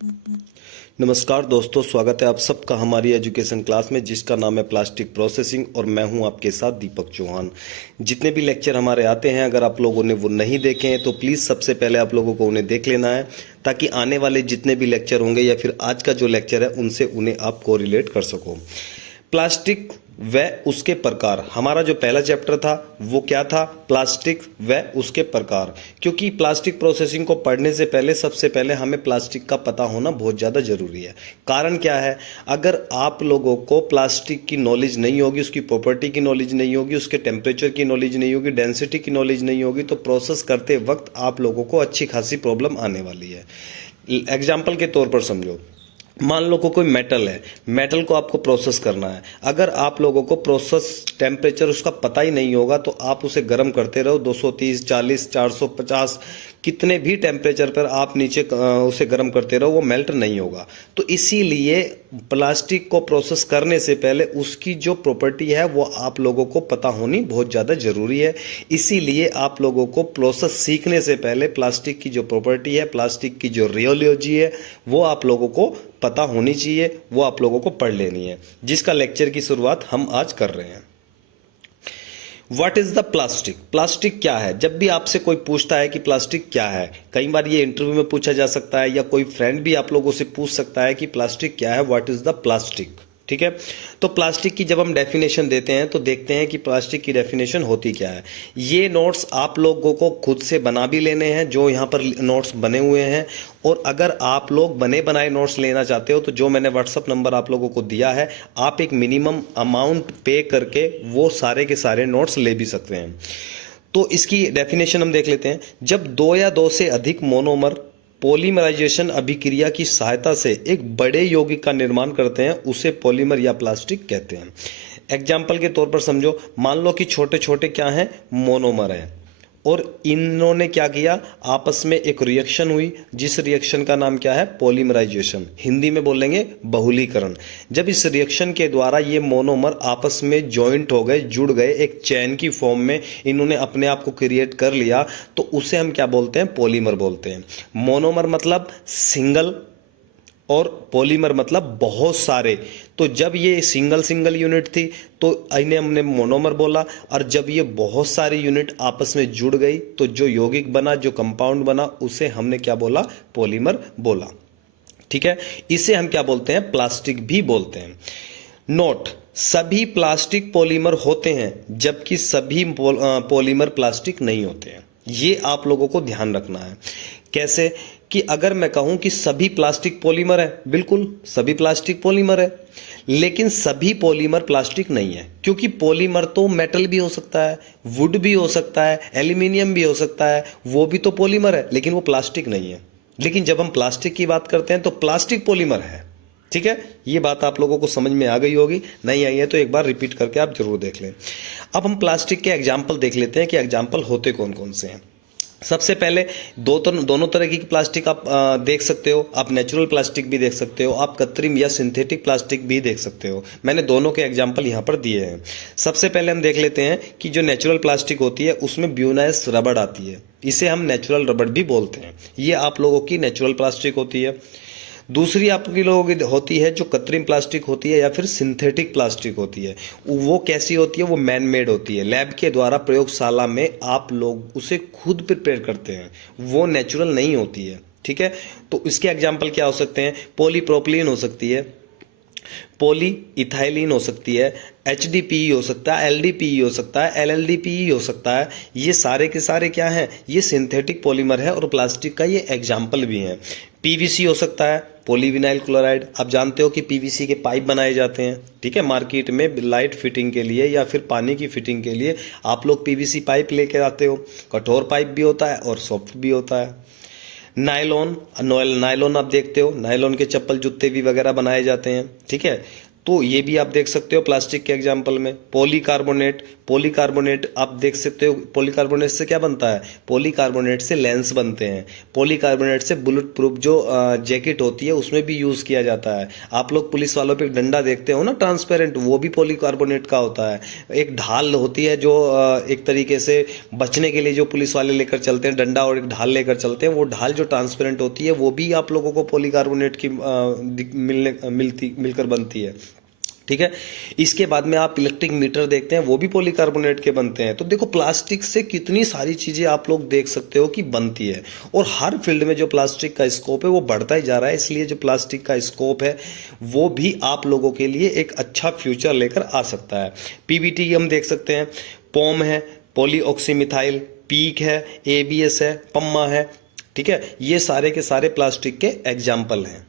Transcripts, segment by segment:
नमस्कार दोस्तों, स्वागत है आप सबका हमारी एजुकेशन क्लास में जिसका नाम है प्लास्टिक प्रोसेसिंग और मैं हूं आपके साथ दीपक चौहान। जितने भी लेक्चर हमारे आते हैं, अगर आप लोगों ने वो नहीं देखे हैं तो प्लीज़ सबसे पहले आप लोगों को उन्हें देख लेना है, ताकि आने वाले जितने भी लेक्चर होंगे या फिर आज का जो लेक्चर है उनसे उन्हें आप कोरिलेट कर सको। प्लास्टिक व उसके प्रकार, हमारा जो पहला चैप्टर था वो क्या था? प्लास्टिक व उसके प्रकार। क्योंकि प्लास्टिक प्रोसेसिंग को पढ़ने से पहले सबसे पहले हमें प्लास्टिक का पता होना बहुत ज़्यादा ज़रूरी है। कारण क्या है? अगर आप लोगों को प्लास्टिक की नॉलेज नहीं होगी, उसकी प्रॉपर्टी की नॉलेज नहीं होगी, उसके टेम्परेचर की नॉलेज नहीं होगी, डेंसिटी की नॉलेज नहीं होगी, तो प्रोसेस करते वक्त आप लोगों को अच्छी खासी प्रॉब्लम आने वाली है। एग्जाम्पल के तौर पर समझो, मान लो कोई मेटल है, मेटल को आपको प्रोसेस करना है। अगर आप लोगों को प्रोसेस टेम्परेचर उसका पता ही नहीं होगा तो आप उसे गर्म करते रहो 230, 40, 450 कितने भी टेम्परेचर पर आप नीचे उसे गर्म करते रहो, वो मेल्ट नहीं होगा। तो इसीलिए प्लास्टिक को प्रोसेस करने से पहले उसकी जो प्रॉपर्टी है वो आप लोगों को पता होनी बहुत ज़्यादा ज़रूरी है। इसीलिए आप लोगों को प्रोसेस सीखने से पहले प्लास्टिक की जो प्रॉपर्टी है, प्लास्टिक की जो रियोलॉजी है, वो आप लोगों को पता होनी चाहिए, वो आप लोगों को पढ़ लेनी है, जिसका लेक्चर की शुरुआत हम आज कर रहे हैं। What is the plastic? Plastic क्या है? जब भी आपसे कोई पूछता है कि प्लास्टिक क्या है, कई बार ये इंटरव्यू में पूछा जा सकता है या कोई फ्रेंड भी आप लोगों से पूछ सकता है कि प्लास्टिक क्या है, व्हाट इज द प्लास्टिक। ठीक है, तो प्लास्टिक की जब हम डेफिनेशन देते हैं तो देखते हैं कि प्लास्टिक की डेफिनेशन होती क्या है। ये नोट्स आप लोगों को खुद से बना भी लेने हैं, जो यहाँ पर नोट्स बने हुए हैं, और अगर आप लोग बने बनाए नोट्स लेना चाहते हो तो जो मैंने व्हाट्सअप नंबर आप लोगों को दिया है, आप एक मिनिमम अमाउंट पे करके वो सारे के सारे नोट्स ले भी सकते हैं। तो इसकी डेफिनेशन हम देख लेते हैं। जब दो या दो से अधिक मोनोमर पॉलीमराइजेशन अभिक्रिया की सहायता से एक बड़े यौगिक का निर्माण करते हैं, उसे पॉलीमर या प्लास्टिक कहते हैं। एग्जाम्पल के तौर पर समझो, मान लो कि छोटे छोटे क्या हैं? मोनोमर हैं, और इन्होंने क्या किया? आपस में एक रिएक्शन हुई, जिस रिएक्शन का नाम क्या है? पॉलीमराइजेशन, हिंदी में बोलेंगे बहुलीकरण। जब इस रिएक्शन के द्वारा ये मोनोमर आपस में जॉइंट हो गए, जुड़ गए, एक चैन की फॉर्म में इन्होंने अपने आप को क्रिएट कर लिया, तो उसे हम क्या बोलते हैं? पॉलीमर बोलते हैं। मोनोमर मतलब सिंगल और पॉलीमर मतलब बहुत सारे। तो जब ये सिंगल सिंगल यूनिट थी तो इन्हें हमने मोनोमर बोला, और जब ये बहुत सारी यूनिट आपस में जुड़ गई तो जो यौगिक बना, जो कंपाउंड बना, उसे हमने क्या बोला? पॉलीमर बोला। ठीक है, इसे हम क्या बोलते हैं? प्लास्टिक भी बोलते हैं। नोट: सभी प्लास्टिक पॉलीमर होते हैं जबकि सभी पॉलीमर प्लास्टिक नहीं होते हैं। ये आप लोगों को ध्यान रखना है। कैसे? कि अगर मैं कहूं कि सभी प्लास्टिक पॉलीमर है, बिल्कुल सभी प्लास्टिक पॉलीमर है, लेकिन सभी पॉलीमर प्लास्टिक नहीं है। क्योंकि पॉलीमर तो मेटल भी हो सकता है, वुड भी हो सकता है, एल्यूमिनियम भी हो सकता है, वो भी तो पॉलीमर है, लेकिन वो प्लास्टिक नहीं है। लेकिन जब हम प्लास्टिक की बात करते हैं तो प्लास्टिक पॉलीमर है। ठीक है, ये बात आप लोगों को समझ में आ गई होगी, नहीं आई है तो एक बार रिपीट करके आप जरूर देख लें। अब हम प्लास्टिक के एग्जाम्पल देख लेते हैं कि एग्जाम्पल होते कौन कौन से हैं। सबसे पहले दोनों तरह की प्लास्टिक आप देख सकते हो। आप नेचुरल प्लास्टिक भी देख सकते हो, आप कृत्रिम या सिंथेटिक प्लास्टिक भी देख सकते हो। मैंने दोनों के एग्जाम्पल यहाँ पर दिए हैं। सबसे पहले हम देख लेते हैं कि जो नेचुरल प्लास्टिक होती है उसमें ब्यूनाइस रबड़ आती है, इसे हम नेचुरल रबड़ भी बोलते हैं। ये आप लोगों की नेचुरल प्लास्टिक होती है। दूसरी आपकी लोगों की होती है जो कृत्रिम प्लास्टिक होती है या फिर सिंथेटिक प्लास्टिक होती है। वो कैसी होती है? वो मैन मेड होती है, लैब के द्वारा प्रयोगशाला में आप लोग उसे खुद प्रिपेयर करते हैं, वो नेचुरल नहीं होती है। ठीक है, तो इसके एग्जाम्पल क्या हो सकते हैं? पॉलीप्रोपिलीन हो सकती है, पॉली इथाइलिन हो सकती है, HDPE हो सकता है, LDPE हो सकता है, LLDPE हो सकता है। ये सारे के सारे क्या हैं? ये सिंथेटिक पॉलीमर है और प्लास्टिक का ये एग्जाम्पल भी है। PVC हो सकता है, पॉलीविनाइल क्लोराइड। आप जानते हो कि PVC के पाइप बनाए जाते हैं, ठीक है, मार्केट में लाइट फिटिंग के लिए या फिर पानी की फिटिंग के लिए आप लोग PVC पाइप लेके आते हो। कठोर पाइप भी होता है और सॉफ्ट भी होता है। नायलॉन आप देखते हो, नायलॉन के चप्पल जूते भी वगैरह बनाए जाते हैं। ठीक है, तो ये भी आप देख सकते हो प्लास्टिक के एग्जाम्पल में। पॉलीकार्बोनेट, पॉलीकार्बोनेट आप देख सकते हो, पॉलीकार्बोनेट से क्या बनता है, पॉलीकार्बोनेट से लेंस बनते हैं, पॉलीकार्बोनेट से बुलेट प्रूफ जो जैकेट होती है उसमें भी यूज किया जाता है। आप लोग पुलिस वालों पे डंडा देखते हो ना ट्रांसपेरेंट, वो भी पॉलीकार्बोनेट का होता है। एक ढाल होती है जो एक तरीके से बचने के लिए जो पुलिस वाले लेकर चलते हैं, डंडा और एक ढाल लेकर चलते हैं, वो ढाल जो ट्रांसपेरेंट होती है वो भी आप लोगों को पॉलीकार्बोनेट की मिलकर बनती है। ठीक है। इसके बाद में आप इलेक्ट्रिक मीटर देखते हैं, वो भी पॉलीकार्बोनेट के बनते हैं। तो देखो प्लास्टिक से कितनी सारी चीजें आप लोग देख सकते हो कि बनती है, और हर फील्ड में जो प्लास्टिक का स्कोप है वो बढ़ता ही जा रहा है। इसलिए जो प्लास्टिक का स्कोप है वो भी आप लोगों के लिए एक अच्छा फ्यूचर लेकर आ सकता है। पीबीटी हम देख सकते हैं, पॉम है, पॉलीऑक्सीमिथाइल, पीक है, एबीएस है, पम्मा है। ठीक है, ये सारे के सारे प्लास्टिक के एग्जाम्पल हैं।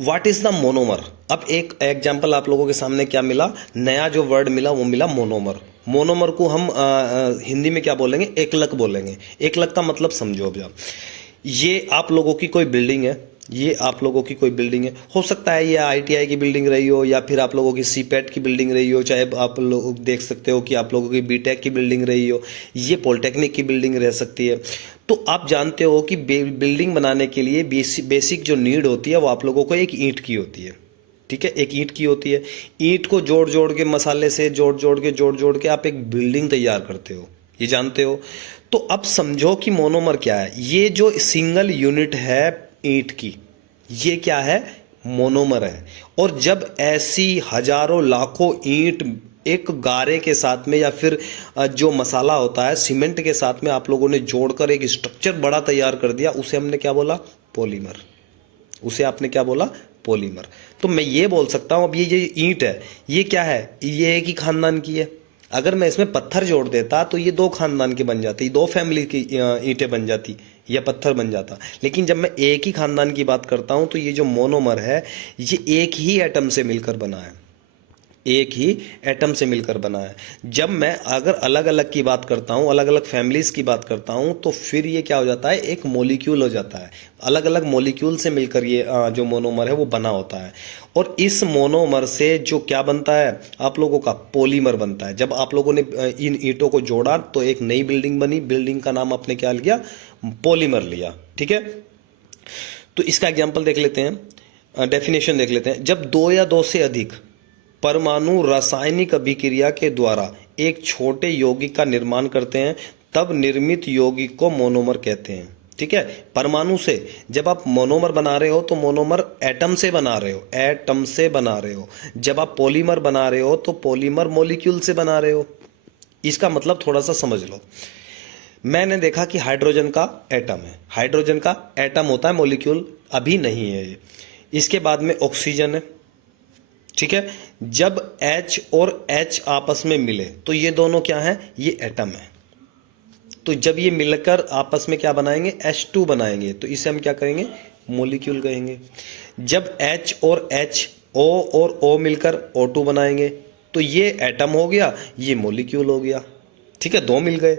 What is the monomer? अब एक एग्जाम्पल आप लोगों के सामने क्या मिला, नया जो वर्ड मिला वो मिला मोनोमर। मोनोमर को हम हिंदी में क्या बोलेंगे, एकलक बोलेंगे। एकलक का मतलब समझो अब आप, ये आप लोगों की कोई बिल्डिंग है, ये आप लोगों की कोई बिल्डिंग है, हो सकता है ये आईटीआई की बिल्डिंग रही हो, या फिर आप लोगों की सीपेट की बिल्डिंग रही हो, चाहे आप लोग देख सकते हो कि आप लोगों की बीटेक की बिल्डिंग रही हो, ये पॉलिटेक्निक की बिल्डिंग रह सकती है। तो आप जानते हो कि बिल्डिंग बनाने के लिए बेसिक जो नीड होती है वो आप लोगों को एक ईंट की होती है। ठीक है, एक ईंट की होती है। ईंट को जोड़ जोड़ के, मसाले से जोड़ जोड़ के आप एक बिल्डिंग तैयार करते हो, ये जानते हो। तो अब समझो कि मोनोमर क्या है। ये जो सिंगल यूनिट है ईंट की, ये क्या है, मोनोमर है। और जब ऐसी हजारों लाखों ईंट एक गारे के साथ में, या फिर जो मसाला होता है सीमेंट के साथ में आप लोगों ने जोड़कर एक स्ट्रक्चर बड़ा तैयार कर दिया, उसे हमने क्या बोला, पॉलीमर। उसे आपने क्या बोला, पॉलीमर। तो मैं ये बोल सकता हूं, अब ये ईंट है, ये क्या है, ये एक ही खानदान की है। अगर मैं इसमें पत्थर जोड़ देता तो ये दो खानदान की बन जाती, दो फैमिली की ईंटें बन जाती, या पत्थर बन जाता। लेकिन जब मैं एक ही खानदान की बात करता हूं तो ये जो मोनोमर है ये एक ही एटम से मिलकर बना है, एक ही एटम से मिलकर बना है। जब मैं अगर अलग अलग की बात करता हूं, अलग अलग फैमिलीज की बात करता हूं, तो फिर ये क्या हो जाता है, एक मॉलिक्यूल हो जाता है। अलग अलग मॉलिक्यूल से मिलकर ये जो मोनोमर है वो बना होता है। और इस मोनोमर से जो क्या बनता है, आप लोगों का पॉलीमर बनता है। जब आप लोगों ने इन ईंटों को जोड़ा तो एक नई बिल्डिंग बनी, बिल्डिंग का नाम आपने क्या लिया, पॉलीमर लिया। ठीक है, तो इसका एग्जाम्पल देख लेते हैं, डेफिनेशन देख लेते हैं। जब दो या दो से अधिक परमाणु रासायनिक अभिक्रिया के द्वारा एक छोटे यौगिक का निर्माण करते हैं तब निर्मित यौगिक को मोनोमर कहते हैं। ठीक है, परमाणु से जब आप मोनोमर बना रहे हो तो मोनोमर एटम से बना रहे हो, एटम से बना रहे हो। जब आप पॉलीमर बना रहे हो तो पॉलीमर मॉलिक्यूल से बना रहे हो। इसका मतलब थोड़ा सा समझ लो। मैंने देखा कि हाइड्रोजन का एटम है, हाइड्रोजन का एटम होता है, मॉलिक्यूल अभी नहीं है ये। इसके बाद में ऑक्सीजन है। ठीक है, जब H और H आपस में मिले तो ये दोनों क्या हैं, ये एटम है। तो जब ये मिलकर आपस में क्या बनाएंगे, H2 बनाएंगे, तो इसे हम क्या करेंगे, मॉलिक्यूल कहेंगे। जब H और H, O और O मिलकर O2 बनाएंगे तो ये एटम हो गया, ये मॉलिक्यूल हो गया। ठीक है, दो मिल गए।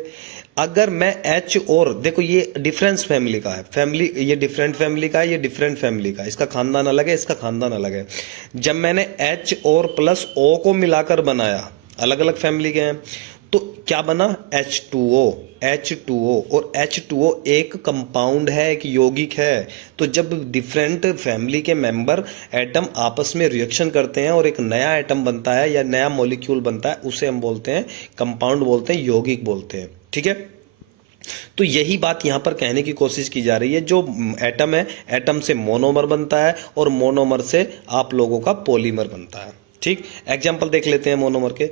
अगर मैं H और, देखो ये डिफरेंस फैमिली का है, फैमिली ये डिफरेंट फैमिली का है, ये डिफरेंट फैमिली का है, इसका खानदान अलग है, इसका खानदान अलग है। जब मैंने H और प्लस O को मिलाकर बनाया, अलग अलग फैमिली के हैं, तो क्या बना, H2O। H2O और H2O एक कंपाउंड है, एक यौगिक है। तो जब डिफरेंट फैमिली के मेंबर एटम आपस में रिएक्शन करते हैं और एक नया एटम बनता है या नया मॉलिक्यूल बनता है, उसे हम बोलते हैं कंपाउंड, बोलते हैं यौगिक बोलते हैं। ठीक है, तो यही बात यहां पर कहने की कोशिश की जा रही है। जो एटम है, एटम से मोनोमर बनता है और मोनोमर से आप लोगों का पॉलीमर बनता है। ठीक, एग्जांपल देख लेते हैं मोनोमर के।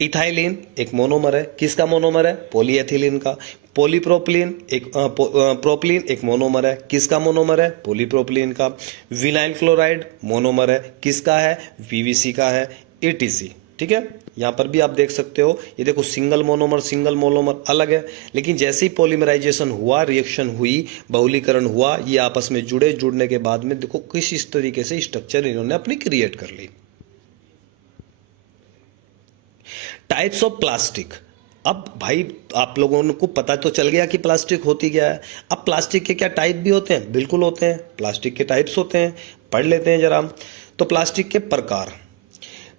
इथाइलिन एक मोनोमर है, किसका मोनोमर है, पॉलीएथिलीन का। पॉलीप्रोपिलीन एक प्रोपिलीन एक मोनोमर है, किसका मोनोमर है, पॉलीप्रोपिलीन का। विनाइल क्लोराइड मोनोमर है, किसका है, पीवीसी का है, एटीसी। ठीक है, यहां पर भी आप देख सकते हो, ये देखो सिंगल मोनोमर अलग है, लेकिन जैसे ही पॉलीमराइजेशन हुआ, रिएक्शन हुई, बहुलीकरण हुआ, ये आपस में जुड़ने के बाद में देखो किस इस तरीके से स्ट्रक्चर इन्होंने अपनी क्रिएट कर ली। Types of plastic. अब भाई आप लोगों को पता तो चल गया कि प्लास्टिक होती क्या है। अब प्लास्टिक के क्या टाइप भी होते हैं, बिल्कुल होते हैं, प्लास्टिक के टाइप्स होते हैं, पढ़ लेते हैं जरा। तो प्लास्टिक के प्रकार,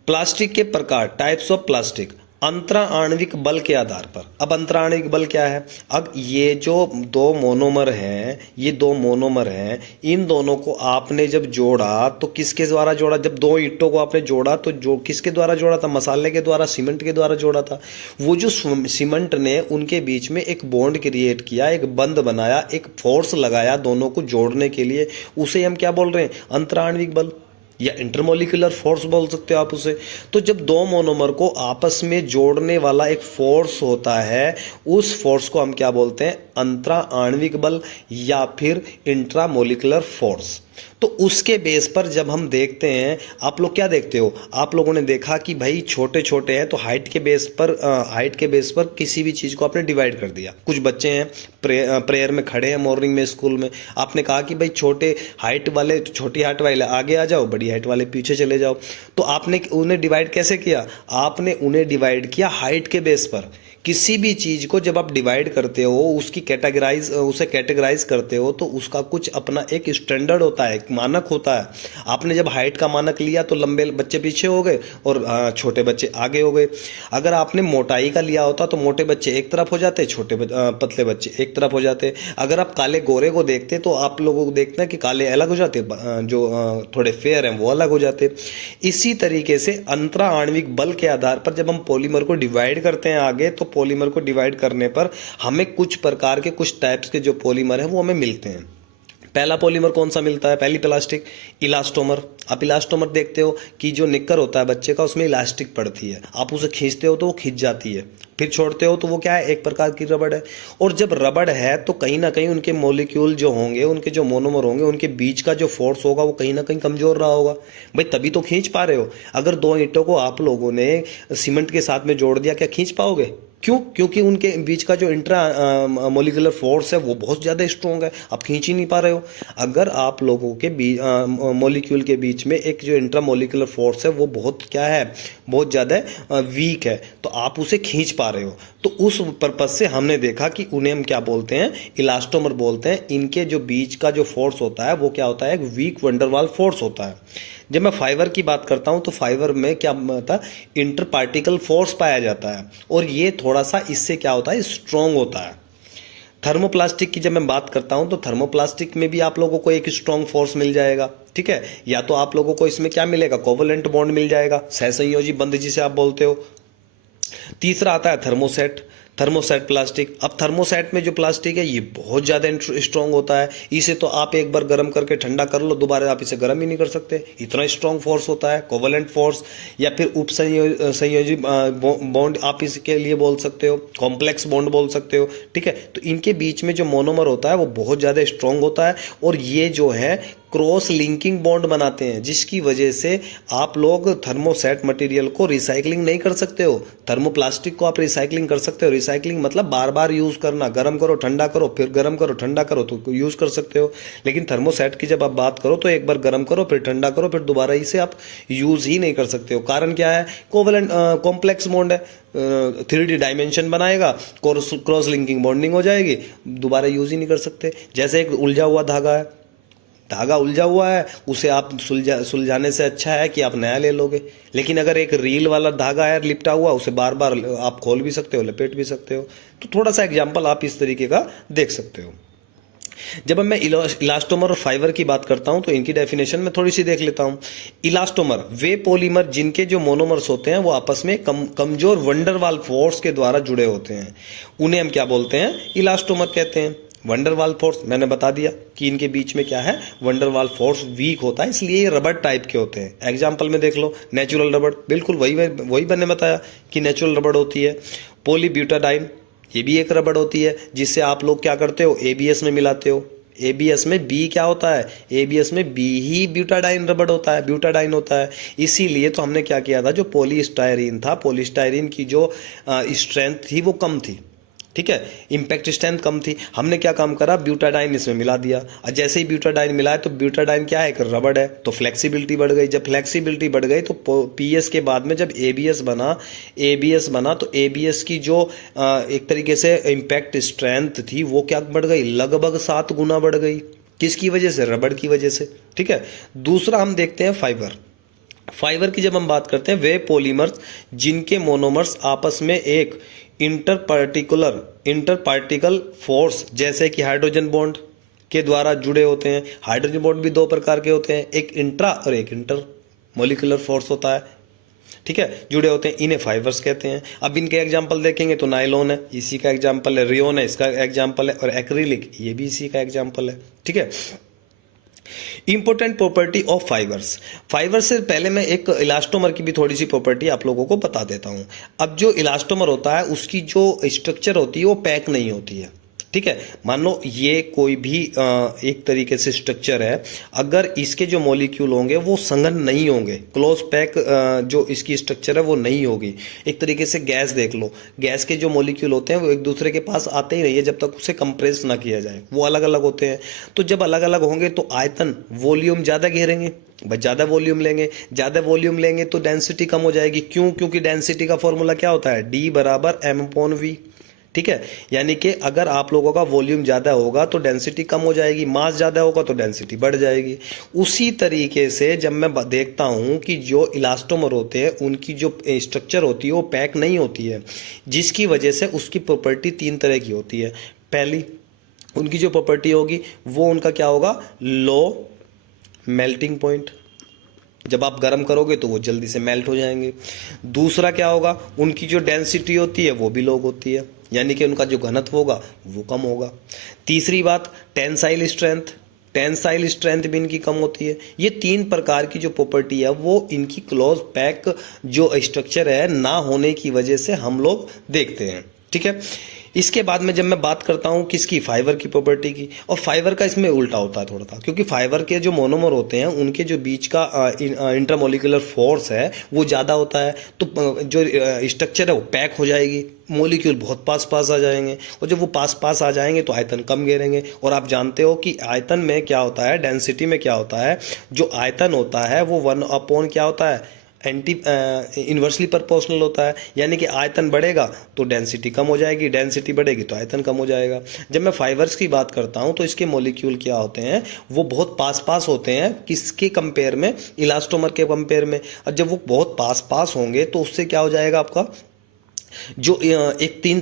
प्लास्टिक के प्रकार, टाइप्स ऑफ प्लास्टिक, अंतरा आणविक बल के आधार पर। अब अंतरा आणविक बल क्या है? अब ये जो दो मोनोमर हैं, ये दो मोनोमर हैं, इन दोनों को आपने जब जोड़ा तो किसके द्वारा जोड़ा? जब दो ईंटों को आपने जोड़ा तो जो किसके द्वारा जोड़ा था? मसाले के द्वारा, सीमेंट के द्वारा जोड़ा था। वो जो सीमेंट ने उनके बीच में एक बॉन्ड क्रिएट किया, एक बंध बनाया, एक फोर्स लगाया दोनों को जोड़ने के लिए, उसे हम क्या बोल रहे हैं? अंतरा आणविक बल या इंटरमोलिकुलर फोर्स बोल सकते हो आप उसे। तो जब दो मोनोमर को आपस में जोड़ने वाला एक फोर्स होता है, उस फोर्स को हम क्या बोलते हैं? अंतरा आणविक बल या फिर इंट्रामोलिकुलर फोर्स। तो उसके बेस पर जब हम देखते हैं, आप लोग क्या देखते हो? आप लोगों ने देखा कि भाई छोटे छोटे हैं तो हाइट के बेस पर किसी भी चीज़ को आपने डिवाइड कर दिया। कुछ बच्चे हैं प्रेयर में खड़े हैं मॉर्निंग में स्कूल में, आपने कहा कि भाई छोटी हाइट वाले आगे आ जाओ, बड़ी हाइट वाले पीछे चले जाओ। तो आपने उन्हें डिवाइड कैसे किया? आपने उन्हें डिवाइड किया हाइट के बेस पर। किसी भी चीज़ को जब आप डिवाइड करते हो, उसे कैटेगराइज करते हो, तो उसका कुछ अपना एक स्टैंडर्ड होता है, एक मानक होता है। आपने जब हाइट का मानक लिया तो लंबे बच्चे पीछे हो गए और छोटे बच्चे आगे हो गए। अगर आपने मोटाई का लिया होता तो मोटे बच्चे एक तरफ हो जाते, पतले बच्चे एक तरफ हो जाते। अगर आप काले गोरे को देखते तो आप लोगों को देखते हैं कि काले अलग हो जाते, जो थोड़े फेयर हैं वो अलग हो जाते। इसी तरीके से अंतरा आणविक बल के आधार पर जब हम पॉलीमर को डिवाइड करते हैं आगे, तो पॉलीमर को डिवाइड करने पर हमें कुछ प्रकार के, कुछ टाइप्स के जो पॉलीमर हैं वो हमें मिलते हैं। पहला पॉलीमर कौन सा मिलता है? पहली प्लास्टिक, इलास्टोमर। आप इलास्टोमर देखते हो कि जो निक्कर होता है बच्चे का, उसमें इलास्टिक पड़ती है, आप उसे खींचते हो तो वो खिंच जाती है, फिर छोड़ते हो तो वो क्या है? एक प्रकार की रबड़ है। और जब रबड़ है तो कहीं ना कहीं उनके मॉलिक्यूल जो होंगे, उनके जो मोनोमर होंगे, उनके बीच का जो फोर्स होगा वो कहीं ना कहीं कमजोर रहा होगा भाई, तभी तो खींच पा रहे हो। अगर दो ईंटों को आप लोगों ने सीमेंट के साथ में जोड़ दिया, क्या खींच पाओगे? क्यों? क्योंकि उनके बीच का जो इंट्रा मोलिकुलर फोर्स है वो बहुत ज़्यादा स्ट्रॉन्ग है, आप खींच ही नहीं पा रहे हो। अगर आप लोगों के मॉलिक्यूल के बीच में एक जो इंट्रा मोलिकुलर फोर्स है वो बहुत क्या है? बहुत ज़्यादा वीक है, तो आप उसे खींच पा रहे हो। तो उस पर्पज से हमने देखा कि उन्हें हम क्या बोलते हैं? इलास्टोमर बोलते हैं। इनके जो बीच का जो फोर्स होता है वो क्या होता है? एक वीक वंडरवाल फोर्स होता है। जब मैं फाइबर की बात करता हूं तो फाइबर में क्या होता है? इंटर पार्टिकल फोर्स पाया जाता है, और ये थोड़ा सा इससे क्या होता है? स्ट्रॉन्ग होता है। थर्मोप्लास्टिक की जब मैं बात करता हूं तो थर्मोप्लास्टिक में भी आप लोगों को एक स्ट्रॉन्ग फोर्स मिल जाएगा, ठीक है। या तो आप लोगों को इसमें क्या मिलेगा? कोवलेंट बॉन्ड मिल जाएगा, सहसंयोजी बंध जिसे आप बोलते हो। तीसरा आता है थर्मोसेट प्लास्टिक। अब थर्मोसेट में जो प्लास्टिक है ये बहुत ज़्यादा स्ट्रॉन्ग होता है। इसे तो आप एक बार गर्म करके ठंडा कर लो, दोबारा आप इसे गर्म ही नहीं कर सकते, इतना स्ट्रॉन्ग फोर्स होता है। कोवलेंट फोर्स या फिर संयोजी बॉन्ड आप इसके लिए बोल सकते हो, कॉम्प्लेक्स बॉन्ड बोल सकते हो, ठीक है। तो इनके बीच में जो मोनोमर होता है वो बहुत ज़्यादा स्ट्रॉन्ग होता है, और ये जो है क्रॉस लिंकिंग बॉन्ड बनाते हैं, जिसकी वजह से आप लोग थर्मोसेट मटेरियल को रिसाइकलिंग नहीं कर सकते हो। थर्मोप्लास्टिक को आप रिसाइकलिंग कर सकते हो। रिसाइकलिंग मतलब बार बार यूज़ करना, गर्म करो ठंडा करो, फिर गर्म करो ठंडा करो, तो यूज़ कर सकते हो। लेकिन थर्मोसेट की जब आप बात करो तो एक बार गर्म करो, फिर ठंडा करो, फिर दोबारा इसे आप यूज़ ही नहीं कर सकते हो। कारण क्या है? कोवलेंट कॉम्प्लेक्स बॉन्ड है, 3D डायमेंशन बनाएगा, क्रॉस लिंकिंग बॉन्डिंग हो जाएगी, दोबारा यूज़ ही नहीं कर सकते। जैसे एक उलझा हुआ धागा है, धागा उलझा हुआ है, उसे आप सुलझाने से अच्छा है कि आप नया ले लोगे। लेकिन अगर एक रील वाला धागा है लिपटा हुआ, उसे बार बार आप खोल भी सकते हो, लपेट भी सकते हो। तो थोड़ा सा एग्जांपल आप इस तरीके का देख सकते हो। जब मैं इलास्टोमर और फाइबर की बात करता हूं तो इनकी डेफिनेशन में थोड़ी सी देख लेता हूं। इलास्टोमर वे पॉलीमर जिनके जो मोनोमर्स होते हैं वो आपस में कमजोर वंडरवाल फोर्स के द्वारा जुड़े होते हैं, उन्हें हम क्या बोलते हैं? इलास्टोमर कहते हैं। वंडरवाल फोर्स मैंने बता दिया कि इनके बीच में क्या है? वंडरवाल फोर्स वीक होता है, इसलिए ये रबड़ टाइप के होते हैं। एग्जाम्पल में देख लो, नेचुरल रबड़, बिल्कुल वही मैंने बताया कि नेचुरल रबड़ होती है। पॉलीब्यूटाडाइन, ये भी एक रबड़ होती है, जिससे आप लोग क्या करते हो? एबीएस में मिलाते हो। एबीएस में बी क्या होता है? एबीएस में बी ही ब्यूटाडाइन रबड़ होता है, ब्यूटाडाइन होता है। इसीलिए तो हमने क्या किया था, जो पॉलीस्टायरीन था, पॉलीस्टायरीन की जो स्ट्रेंथ थी वो कम थी, ठीक है, इम्पैक्ट स्ट्रेंथ कम थी। हमने क्या काम करा? ब्यूटाडाइन इसमें मिला दिया, और जैसे ही ब्यूटाडाइन मिला है तो ब्यूटाडाइन क्या है? एक रबड़ है, तो फ्लेक्सिबिलिटी बढ़ गई। जब फ्लेक्सिबिलिटी बढ़ गई तो पीएस के बाद में जब एबीएस बना तो एबीएस की जो एक तरीके से इम्पैक्ट स्ट्रेंथ थी वो क्या बढ़ गई? लगभग 7 गुना बढ़ गई। किसकी वजह से? रबड़ की वजह से। ठीक है। दूसरा हम देखते हैं फाइबर। फाइबर की जब हम बात करते हैं, वे पॉलीमर्स जिनके मोनोमर्स आपस में एक इंटर पार्टिकल फोर्स जैसे कि हाइड्रोजन बॉन्ड के द्वारा जुड़े होते हैं। हाइड्रोजन बॉन्ड भी दो प्रकार के होते हैं, एक इंट्रा और एक इंटर मोलिकुलर फोर्स होता है। ठीक है, जुड़े होते हैं, इन्हें फाइबर्स कहते हैं। अब इनके एग्जाम्पल देखेंगे तो नायलॉन है, इसी का एग्जाम्पल है, रियोन है, इसका एग्जाम्पल है, और एक्रिलिक ये भी इसी का एग्जाम्पल है। ठीक है। Important property of fibres. Fibre से पहले मैं एक इलास्टोमर की भी थोड़ी सी प्रॉपर्टी आप लोगों को बता देता हूं। अब जो इलास्टोमर होता है उसकी जो स्ट्रक्चर होती है वो पैक नहीं होती है। ठीक है, मान लो ये कोई भी एक तरीके से स्ट्रक्चर है, अगर इसके जो मॉलिक्यूल होंगे वो संघन नहीं होंगे, क्लोज पैक जो इसकी स्ट्रक्चर है वो नहीं होगी। एक तरीके से गैस देख लो, गैस के जो मॉलिक्यूल होते हैं वो एक दूसरे के पास आते ही नहीं है जब तक उसे कंप्रेस ना किया जाए, वो अलग अलग होते हैं। तो जब अलग अलग होंगे तो आयतन वॉल्यूम ज़्यादा घेरेंगे, ज़्यादा वॉल्यूम लेंगे तो डेंसिटी कम हो जाएगी। क्यों? क्योंकि डेंसिटी का फॉर्मूला क्या होता है? D बराबर M/V। ठीक है, यानी कि अगर आप लोगों का वॉल्यूम ज़्यादा होगा तो डेंसिटी कम हो जाएगी, मास ज़्यादा होगा तो डेंसिटी बढ़ जाएगी। उसी तरीके से जब मैं देखता हूँ कि जो इलास्टोमर होते हैं उनकी जो स्ट्रक्चर होती है वो पैक नहीं होती है, जिसकी वजह से उसकी प्रॉपर्टी तीन तरह की होती है। पहली उनकी जो प्रॉपर्टी होगी वो उनका क्या होगा? लो मेल्टिंग पॉइंट, जब आप गर्म करोगे तो वो जल्दी से मेल्ट हो जाएंगे। दूसरा क्या होगा? उनकी जो डेंसिटी होती है वो भी लो होती है, यानी कि उनका जो घनत्व होगा वो कम होगा। तीसरी बात टेंसाइल स्ट्रेंथ भी इनकी कम होती है। ये तीन प्रकार की जो प्रॉपर्टी है वो इनकी क्लोज पैक जो स्ट्रक्चर है ना होने की वजह से हम लोग देखते हैं। ठीक है, इसके बाद में जब मैं बात करता हूँ किसकी? फाइबर की प्रॉपर्टी की। और फाइबर का इसमें उल्टा होता है थोड़ा सा, क्योंकि फाइबर के जो मोनोमर होते हैं उनके जो बीच का इंटरमोलिकुलर फोर्स है वो ज़्यादा होता है, तो जो स्ट्रक्चर है वो पैक हो जाएगी, मोलिक्यूल बहुत पास पास आ जाएंगे, और जब वो पास पास आ जाएंगे तो आयतन कम घेरेंगे। और आप जानते हो कि आयतन में क्या होता है, डेंसिटी में क्या होता है, जो आयतन होता है वो 1/, क्या होता है? इन्वर्सली प्रोपोर्शनल होता है, यानी कि आयतन बढ़ेगा तो डेंसिटी कम हो जाएगी, डेंसिटी बढ़ेगी तो आयतन कम हो जाएगा। जब मैं फाइबर्स की बात करता हूं तो इसके मॉलिक्यूल क्या होते हैं? वो बहुत पास पास होते हैं, किसके कंपेयर में? इलास्टोमर के कंपेयर में। और जब वो बहुत पास पास होंगे तो उससे क्या हो जाएगा? आपका जो एक तीन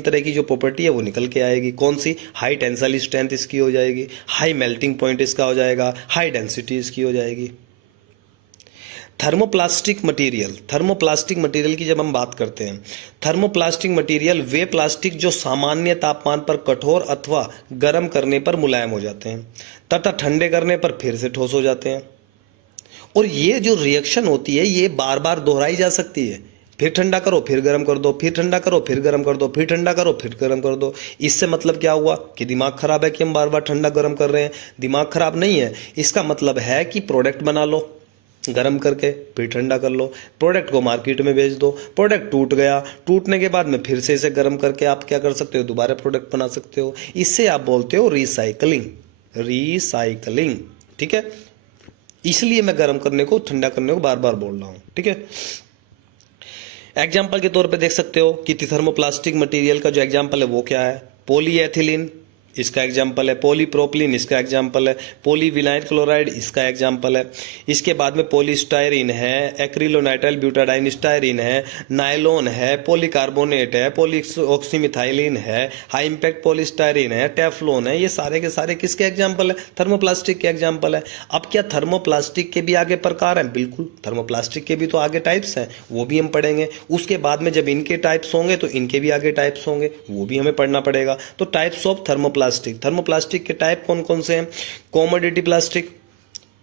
तरह की जो प्रॉपर्टी है वो निकल के आएगी। कौन सी? हाई टेंसाइल स्ट्रेंथ इसकी हो जाएगी, हाई मेल्टिंग पॉइंट इसका हो जाएगा, हाई डेंसिटी इसकी हो जाएगी। थर्मोप्लास्टिक मटेरियल की जब हम बात करते हैं, थर्मोप्लास्टिक मटेरियल वे प्लास्टिक जो सामान्य तापमान पर कठोर अथवा गर्म करने पर मुलायम हो जाते हैं तथा ठंडे करने पर फिर से ठोस हो जाते हैं। और ये जो रिएक्शन होती है ये बार बार दोहराई जा सकती है, फिर ठंडा करो फिर गर्म कर दो, फिर ठंडा करो फिर गर्म कर दो, फिर ठंडा करो फिर गर्म कर दो। इससे मतलब क्या हुआ? कि दिमाग खराब है कि हम बार बार ठंडा गर्म कर रहे हैं। दिमाग खराब नहीं है, इसका मतलब है कि प्रोडक्ट बना लो, गरम करके फिर ठंडा कर लो, प्रोडक्ट को मार्केट में बेच दो, प्रोडक्ट टूट गया, टूटने के बाद में फिर से इसे गर्म करके आप क्या कर सकते हो? दोबारा प्रोडक्ट बना सकते हो। इससे आप बोलते हो रिसाइकलिंग। ठीक है, इसलिए मैं गर्म करने को ठंडा करने को बार बार बोल रहा हूं। ठीक है, एग्जाम्पल के तौर पे देख सकते हो कि थर्मोप्लास्टिक मटेरियल का जो एग्जाम्पल है वो क्या है? पॉलीएथिलीन इसका एग्जाम्पल है, पॉलीप्रोपिलीन इसका एग्जाम्पल है, पॉलीविनाइल क्लोराइड इसका एग्जाम्पल है। इसके बाद में पॉलीस्टायरीन है, एक्रिलोनाइट्राइल ब्यूटाडाइन स्टायरीन है, नायलॉन है, पॉलीकार्बोनेट है, पॉलीऑक्सीमिथाइलिन है, हाई इंपैक्ट पॉलीस्टायरीन है, टेफ्लॉन है। ये सारे के सारे किसके एग्जाम्पल है? थर्मोप्लास्टिक के एग्जाम्पल है। अब क्या थर्मोप्लास्टिक के भी आगे प्रकार हैं? बिल्कुल, थर्मोप्लास्टिक के भी तो आगे टाइप्स हैं, वो भी हम पढ़ेंगे। उसके बाद में जब इनके टाइप्स होंगे तो इनके भी आगे टाइप्स होंगे, वो भी हमें पढ़ना पड़ेगा। तो टाइप्स ऑफ थर्मोप्लास्टिक के टाइप कौन कौन से हैं? कॉमोडिटी प्लास्टिक,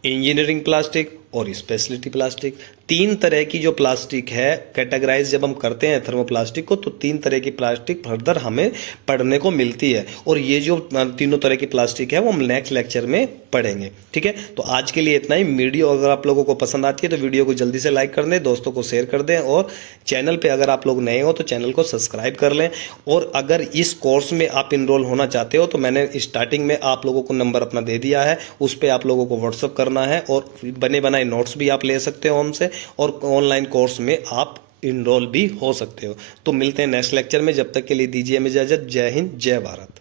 इंजीनियरिंग प्लास्टिक और स्पेशलिटी प्लास्टिक। तीन तरह की जो प्लास्टिक है कैटेगराइज जब हम करते हैं थर्मोप्लास्टिक को, तो तीन तरह की प्लास्टिक फर्दर हमें पढ़ने को मिलती है। और ये जो तीनों तरह की प्लास्टिक है वो हम नेक्स्ट लेक्चर में पढ़ेंगे। ठीक है, तो आज के लिए इतना ही। वीडियो अगर आप लोगों को पसंद आती है तो वीडियो को जल्दी से लाइक कर दें, दोस्तों को शेयर कर दें, और चैनल पे अगर आप लोग नए हो तो चैनल को सब्सक्राइब कर लें। और अगर इस कोर्स में आप इनरोल होना चाहते हो तो मैंने स्टार्टिंग में आप लोगों को नंबर अपना दे दिया है, उस पर आप लोगों को व्हाट्सअप करना है, और बने बनाए नोट्स भी आप ले सकते हो हमसे, और ऑनलाइन कोर्स में आप इनरोल भी हो सकते हो। तो मिलते हैं नेक्स्ट लेक्चर में, जब तक के लिए दीजिए हमें इजाजत। जय हिंद, जय भारत।